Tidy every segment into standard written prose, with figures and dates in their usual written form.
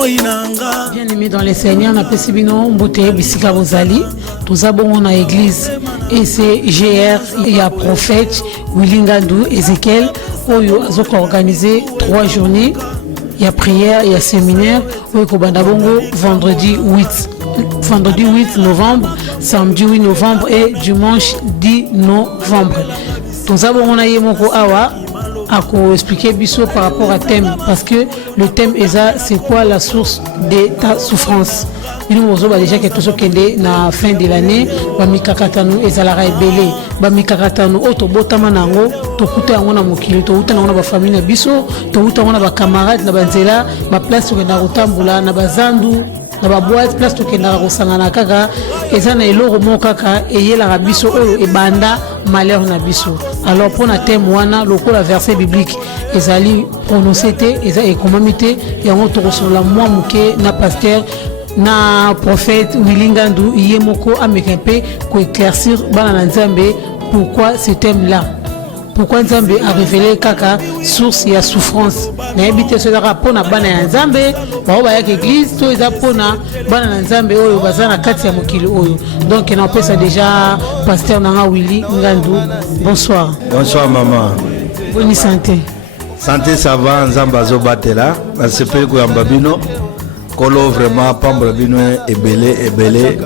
Bien aimé dans les Seigneurs, na pesibino mbote bisika bozali. Tous abons na église et c'est GR, il y a prophète Willingandu Ezekiel oyo azoko organisé 3 journées. Il y a prière, il y a séminaire oyo ko banda bongo vendredi 8 novembre, samedi 8 novembre et dimanche 10 novembre. Tous abons na yemoko awa à expliquer biso par rapport à thème parce que le thème c'est quoi la source de ta souffrance. Nous avons déjà que tout ce qui est na fin de l'année ba mikakatanu ezalara ebele ba mikakatanu oto botama nango to kuta yango na mokili to uta na ba famille na biso to uta na ba camarades na banzela ba place ko na rotambula na bazandu na ba boîte place to kenda ko sangana kaka ezana eloko mokaka eyela biso oyo ebanda malheur na biso. Alors pour na thème wana lokola verset biblique ezali prononcé eza ekomamité yango to kosola moi muke na pasteur na prophète Willingandu yemoko amekempe ko éclaircir bana nzambe pourquoi ce thème là. Pourquoi Nzambe a révélé kaka source ya souffrance. Na ebité cela rapona bana ya Nzambe ba ba ya église to eza pona bana Nzambe oyo bazana kati ya mokili oyo. Donc on appelle ça déjà pasteur Nanga Willy Ngandu. Bonsoir. Bonsoir maman. Bonne santé. Santé ça va Nzambe azobatela na sepeli ko yamba bino. Kolo vraiment pambra bino ebele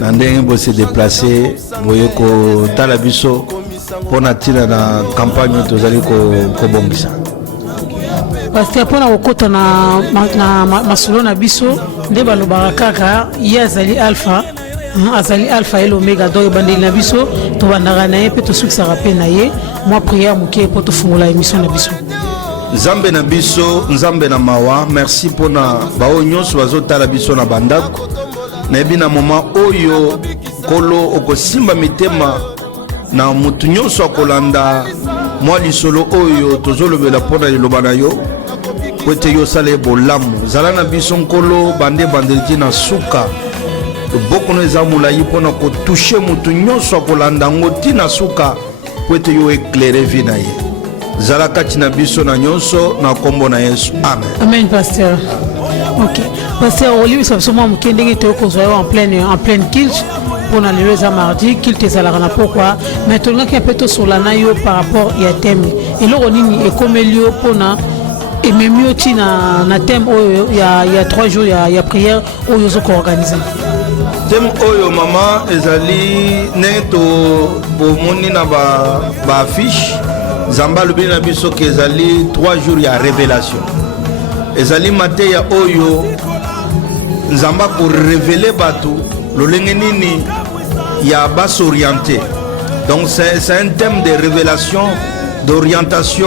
na ndenge bo se déplacer boye ko tala biso pona tina na campagne tozali ko bongisa. Pasteur pona okota na masolo na biso nde balobaka kaka yazali alpha azali alpha et omega donc bandeli na biso to bandaka na ye pe to sukisaka pe na ye moi prière moke po to fungola émission na biso. Nzambe na biso nzambe na mawa merci pona bao nyonso bazotala biso na bandako na ebi na moment oyo kolo okosimba mitema na mutu nyonso akolanda mwa lisolo oyo tozolobela pona liloba na yo po ete yo osala ye bolamu zala na biso nkolo bandeliti na suka loboko no eza molai mpona kotushe mutu nyonso akolanda yango ntina suka po ete yo éclaire vi na ye zala kati na biso na nyonso na kombo na Yesu amen. Amen pasteur. Ok pasteur olivi sabsoma mukendenge te okozwa yo en pleine kilte pour na lelo za mardi kilte ezalaka na pourquoi mais tolingaki un peu tosolana yo par rapport ya thème eloko nini ekomeli yo mpona ememi yo ti na thème oyo ya 3 jours ya prière oyo ozoko organiser. Thème oyo mama ezali ndenge bomoni na ba affiche Zamba lobi na biso ke ezali 3 jours ya révélation ezali mate ya oyo Nzamba ko révéler bato lolenge nini ya bas orienté. Donc c'est un thème de révélation, d'orientation,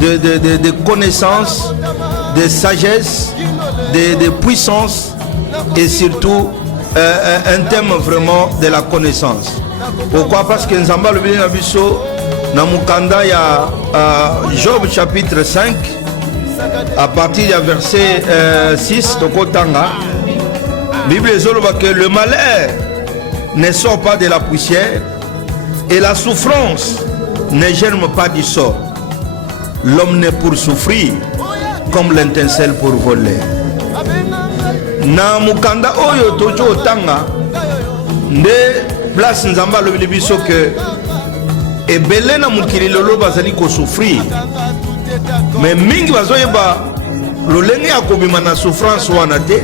de connaissance, de sagesse, de puissance et surtout un thème vraiment de la connaissance. Pourquoi? Parce que Nzamba lobi na biso na mukanda ya Job chapitre 5 à partir du verset 6 tokotanga Bible ezoloba que le malheur ne sort pas de la poussière et la souffrance ne germe pas du sort. L'homme n'est pour souffrir comme l'étincelle pour voler. Na mukanda oyo tojo tanga nde place Nzamba lobi biso que et belena mukili lolo bazali ko souffrir mais mingi bazoyeba lolenge ya kobima na souffrance wana te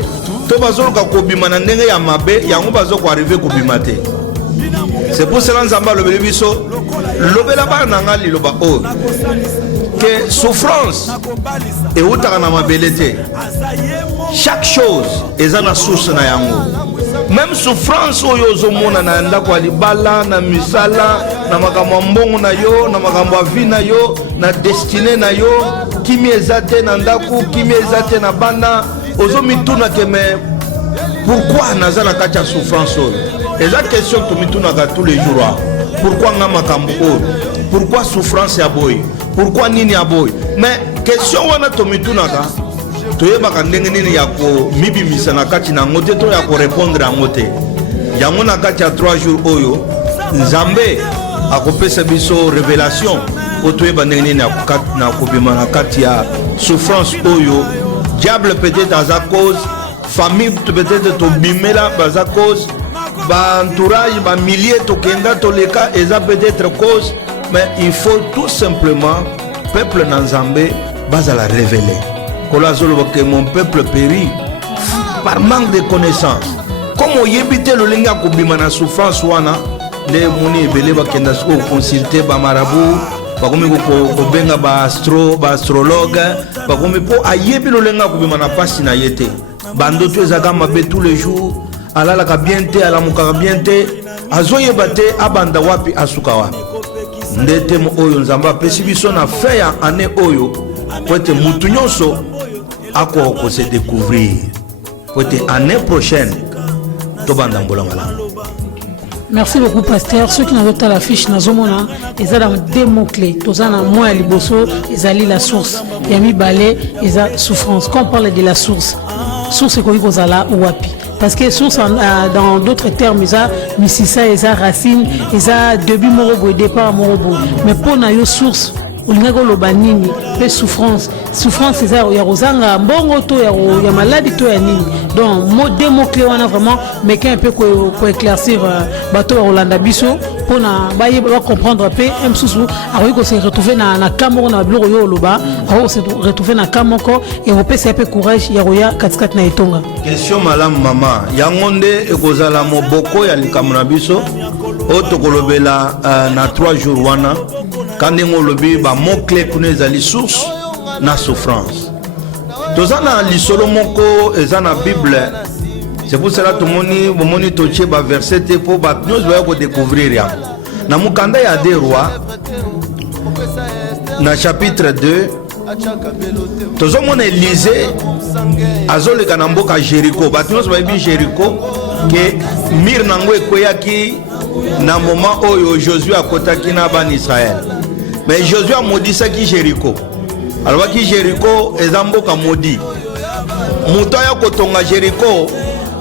to bazoloka kobima na ndenge ya mabe yango bazoko arriver kobima te. C'est pour cela Nzamba lobeli biso lobela ba nanga liloba o que souffrance et utaka na mabele te. Chaque chose eza na source na yango. Même souffrance oyo ozomona na ndako ya libala na misala na makambo mbongo na yo na makambo vie na yo na destinée na yo kimi ezate na ndako kimi ezate na bana ozomituna ke mais pourquoi naza na kati ya souffrance oyo eza question tomitunaka tous les jours. Pourquoi nga makambo oyo pourquoi souffrance ya boy pourquoi nini ya boy mais question wana tomitunaka toyebaka ndenge nini ya komibimisa na kati na ngote to ya korepondre yango te yango na kati ya 3 jours oyo Nzambe akopesa biso révélation po toyeba ndenge nini na kobima na kati ya souffrance oyo diable peut-être à sa cause, famille peut-être to bimela à sa cause, entourage, milliers to kenda to leka, et ça peut-être cause, mais il faut tout simplement peuple Nanzambé bas à la révéler. Que mon peuple périt par manque de connaissances. Comme on yébite le linga kubima na souffrance wana, les moni ebele ba kenda so consulter ba marabout, ba komi ko benga ba astrologue, ba komi po ayebi le linga kubima na pasi na yete. Bando to ezaka mabe tous les jours, alala ka bienté, ala muka bienté, azoye bate abanda wapi asuka wapi. Ndete mo oyo nzamba pesi biso na fait ya année oyo, pour être mutu nyonso ako ko se découvrir. Pour être année prochaine. Merci beaucoup, pasteur. Ceux qui n'ont pas la fiche, ils ont des mots-clés. Ils ont moi liboso, ils ont la source. Yami balé, ils ont souffrance. Quand on parle de la source, source c'est quoi qu'ils ont là ou wapi? Parce que source, dans d'autres termes, ils ont misisa, ils ont racine, ils ont début morobo et départ morobo. Mais pour na yo source, ulingago lobanini, pe souffrance c'est ça, il y a rozanga mbongo to ya maladie to ya nini. Donc des mots clés on a vraiment mais qu'un peu pour éclaircir bateau Rolanda biso pour na ba comprendre peu un sous alors il se retrouver na kamoko na bloro yo loba alors se retrouver na kamoko et on peut un peu courage ya roya katskat na etonga. Question malam mama yangonde ekozala moboko ya likamuna biso oto kolobela na 3 jours wana quand on lobi ba mot clé pour les ali source na souffrance. Tozana lisolo moko ezana Bible. C'est pour cela tout moni toche ba verset pour ba nous va découvrir ya. Na mukanda ya des rois na chapitre 2 tozomona Élisée azoleka na mboka Jéricho. Ba nous va bi Jéricho que mir nango ekoyaki na moment oyo Josué akotaki na ban Israël. Mais Josué a maudit ça qui Jéricho. Alors qui Jéricho ezamboka maudit. Muto ya kotonga Jéricho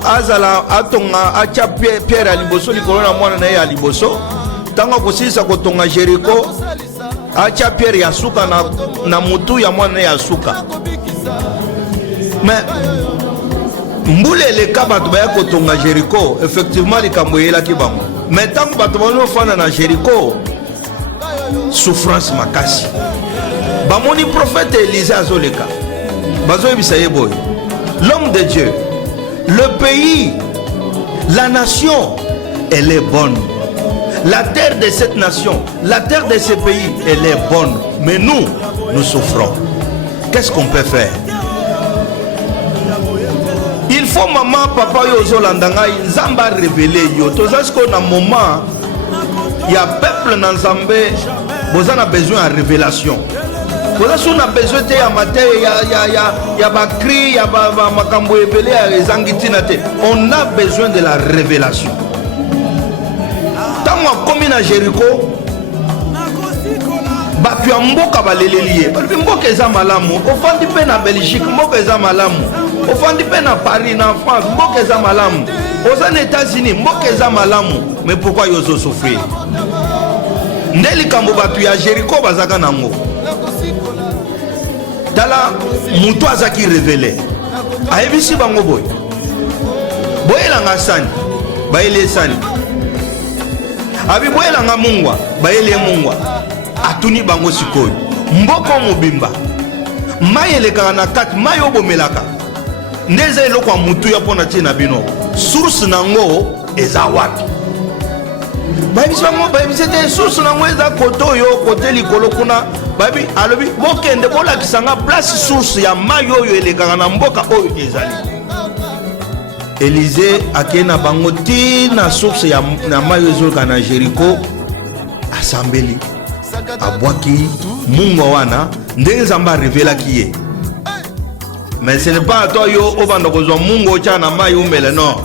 azala atonga acha Pierre à liboso likolo na mwana na ya liboso. Tango kosisa kotonga Jéricho acha Pierre ya suka na mutu ya mwana ya suka. Mais mbule le kabatu ba ya kotonga Jéricho effectivement likambo yela ki bango. Mais tango batu ba fana na Jéricho souffrance makasi. Bamoni prophète Élisée azoleka. Bazo bisaye boy. L'homme de Dieu, le pays, la nation, elle est bonne. La terre de cette nation, la terre de ce pays, elle est bonne. Mais nous souffrons. Qu'est-ce qu'on peut faire? Il faut maman, papa yozo landanga, nzamba révéler yo. Tozasko na moment, il y a peuple dans Zambé, vous en avez besoin de révélation. Vous avez besoin de matin, il y a ma cri, il y a ma cambo ébélé, on a besoin de la révélation. Tant que comme à Jéricho, tu as mboka balelelié. Mboka eza malamu. Ofandi pe na Belgique, mboka eza malamu. Ofandi pe na Paris, na France, mboka eza malamu. Aux États-Unis, mboka eza malamu. Mais pourquoi yozo souffrir? Ndeli kambo batu ya Jéricho bazaka nango. Dala mutu azaki révélé. Aebisi bango boy. Boyela nga sani, bayele sani. Abi boyela nga mungwa, bayele mungwa. Atuni bango sikoyo. Mboko mobimba. Mayele kana kati mayo bomelaka. Ndeze eloko ya mutu ya pona tina bino. Source nango eza wapi? Baby bango baby c'était source nango eza koto yo kote likolo kuna. Baby alobi bokende bola kisanga place source ya mayo yo elekaka na mboka oyo ezali. Élisée akena bango ti na source ya na mayo ezolka na Jéricho asambeli abwaki mungwa wana ndenge Zamba révéla qui est. Mais ce n'est pas à toi yo obanda kozwa mungo cha na mayo umele non.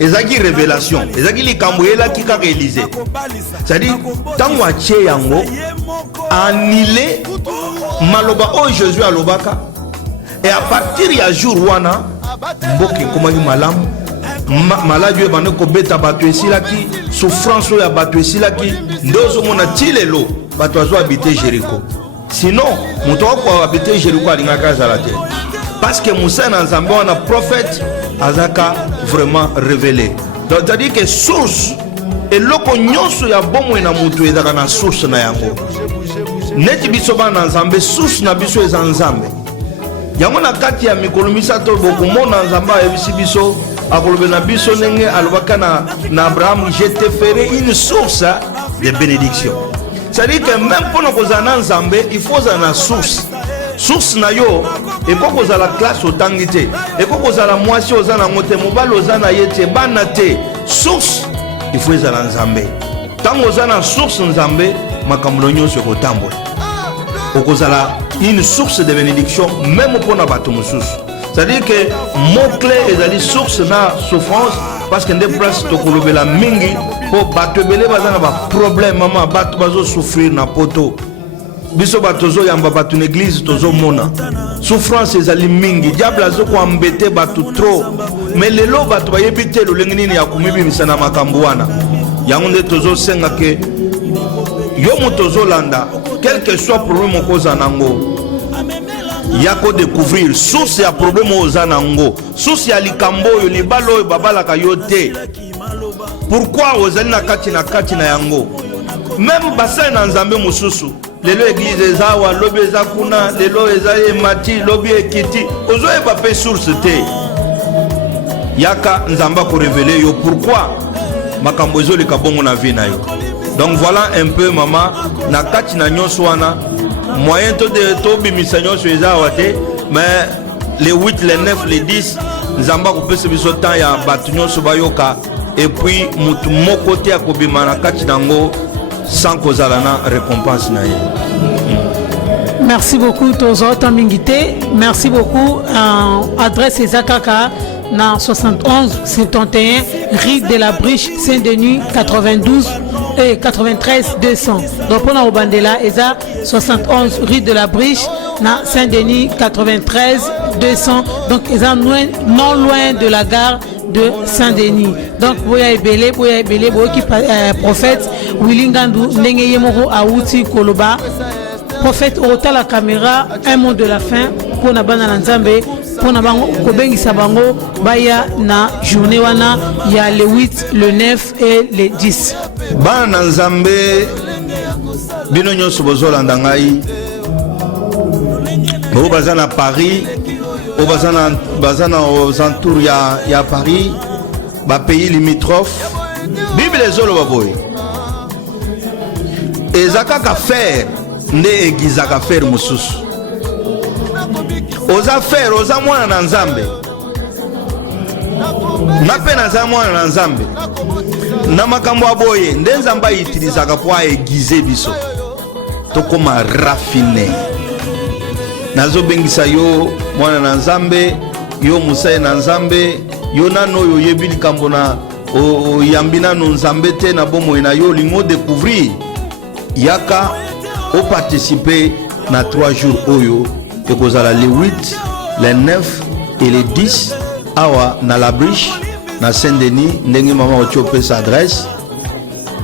Ezaki révélation, ezaki likambo yela ki kaka Élisée. C'est-à-dire tango atie yango annulé maloba o Jésus alobaka et à partir ya jour wana mboke komaki malamu maladi e bande ko beta bato esilaki souffrance ya bato esilaki ndozo mona tilelo bato azo habiter Jéricho. Sinon moto ko habiter Jéricho alingaka zala te. parce que Moussa na Nzambe wana prophète azaka vraiment révélé. Donc c'est-à-dire que source et loko nyonso ya bomo na mutu ezaka na source na yango. Neti biso ba na Nzambe source na biso eza Nzambe. Yango na kati ya mikolo misato bokomona Nzambe ayebisi biso akolobe na biso ndenge alobaka na Abraham, je te ferai une source de bénédiction. C'est-à-dire que même pour nous kozana Nzambe, il faut una source. Source na yo, et quand vous avez la classe au tangité, et quand vous avez la moitié aux anamote, mobile aux anayete, banate, source, il faut la Nzambe. Tant vous avez la source Nzambe, makamblonyo sur otambo. Vous avez une source de bénédiction, même pour nous battre source. C'est-à-dire que mot clé est la source na souffrance, parce que des places to kolobe la mingi pour battre belé bazana ba problème maman battre bazo souffrir na poto. Biso batozo yamba batu l'église tozo mona souffrance ezali mingi diable azoko embêter batu trop mais lelo batu bayebite lo lengini ya kumibi misana makambo wana yango nde tozo senga ke yo motozo landa quel que soit problème okoza nango yako découvrir source ya problème oza nango source ya likambo yo libalo babala ka yote pourquoi ozali na kati na yango même bassin na Nzambe mususu lelo église ezawa lobi ezakuna lelo ezaye mati lobi ekiti ozoye bape source te yaka Nzamba ko révéler yo pourquoi makambo ezoli kabongo na vie na yo. Donc voilà un peu maman na kati na nyonso wana moyen to de to bimisa nyonso ezawa te mais les 8 les 9 les 10 Nzamba ko pese biso temps ya batu nyonso bayoka et puis mutu moko te akobima na kati nango sans kozala na récompense na ye. Merci beaucoup Tozo Tambingité. Merci beaucoup. Adresse Ezakaka na 71 71 rue de la Briche Saint-Denis 92 et 93 200. Donc pour la Bandela Eza 71 rue de la Briche na Saint-Denis 93 200. Donc Eza non loin de la gare de Saint-Denis. Donc boya ebele qui prophète Wilingandou ndenge yemoro auti koloba prophète ota la caméra un mot de la fin pour na bana Nzambe pour na bango kobengisa bango baya na journée wana ya le 8 le 9 et le 10 bana Nzambe bino nyonso bozolanda ngai bo bazana Paris au bazana aux entours ya Paris ba pays limitrophes Bible ezolo baboy ezaka ka faire nde egizaka faire mususu oza faire oza mwana na Nzambe na pena za mwana na Nzambe na makambo aboye nde Nzamba itilizaka po egize biso tokoma raffiner nazo bengisa yo mwana na Nzambe yo musaye na Nzambe yo nano yo yebili kambo na yambina no Nzambe te na bomo na yo lingo découvrir yaka o participer na 3 jours oyo et kozala les 8 les 9 et les 10 awa na la Briche na Saint-Denis ndenge mama ochope sa adresse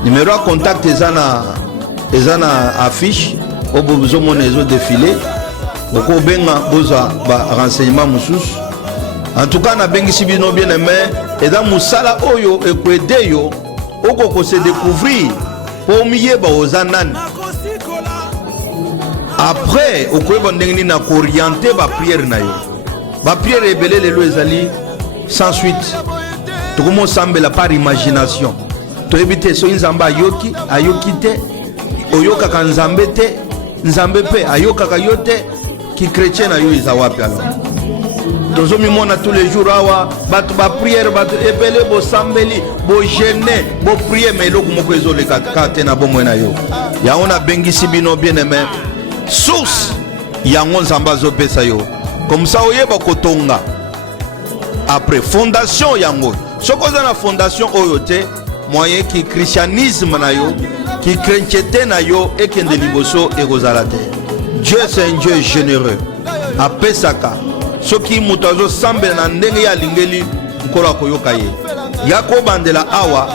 numéro de contact ezana affiche obozo monezo défilé boko benga boza ba renseignement mususu en tout cas na bengisi bino bien aimé et dans musala oyo ekwede yo oko se découvrir pour miyeba ozanani après okoyeba ndenge nini na orienter ba prière na yo ba prière ebele lelo ezali sans suite tokomo sambela par imagination to ebite so Nzamba ayoki te oyoka ka Nzambe te Nzambe pe ayoka ka yote qui chrétien na yo eza wapi alors tozo mimona tous les jours awa batu ba prière batu ebele bo sambeli bo jeûner bo prier mais eloko moko ezoleka kate na bomo na yo yango na bengisi bino bien aimé source yango Nzamba zopesa yo comme ça oyeba kotonga après fondation yango sokoza na fondation oyo te moyen qui christianisme na yo qui chrétienté na yo ekende liboso ekozala te. Dieu c'est un Dieu généreux apesaka soki mutu azosambela na ndenge ya lingeli nkolo koyoka ye yako bandela awa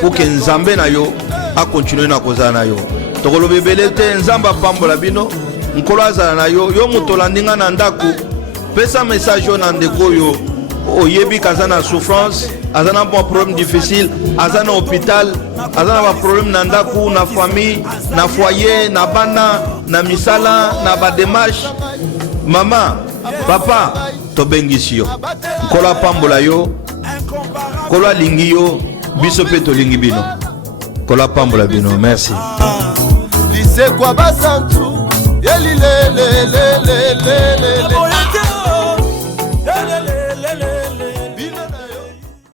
pour que Nzambe na yo a continuer na kozala na yo tokolobebele te Nzamba pambola bino nkolo azala na yo yo mutu landinga na ndako pesa message na ndeko yo oyebi kazana souffrance azana bon problème difficile azana hôpital azana ba problème na ndaku na famille na foyer na bana na misala na ba démarche mama papa tobengisi yo kola pambola yo kola lingi yo biso pe tolingi bino kola pambola bino merci lise kwa basantu yeli le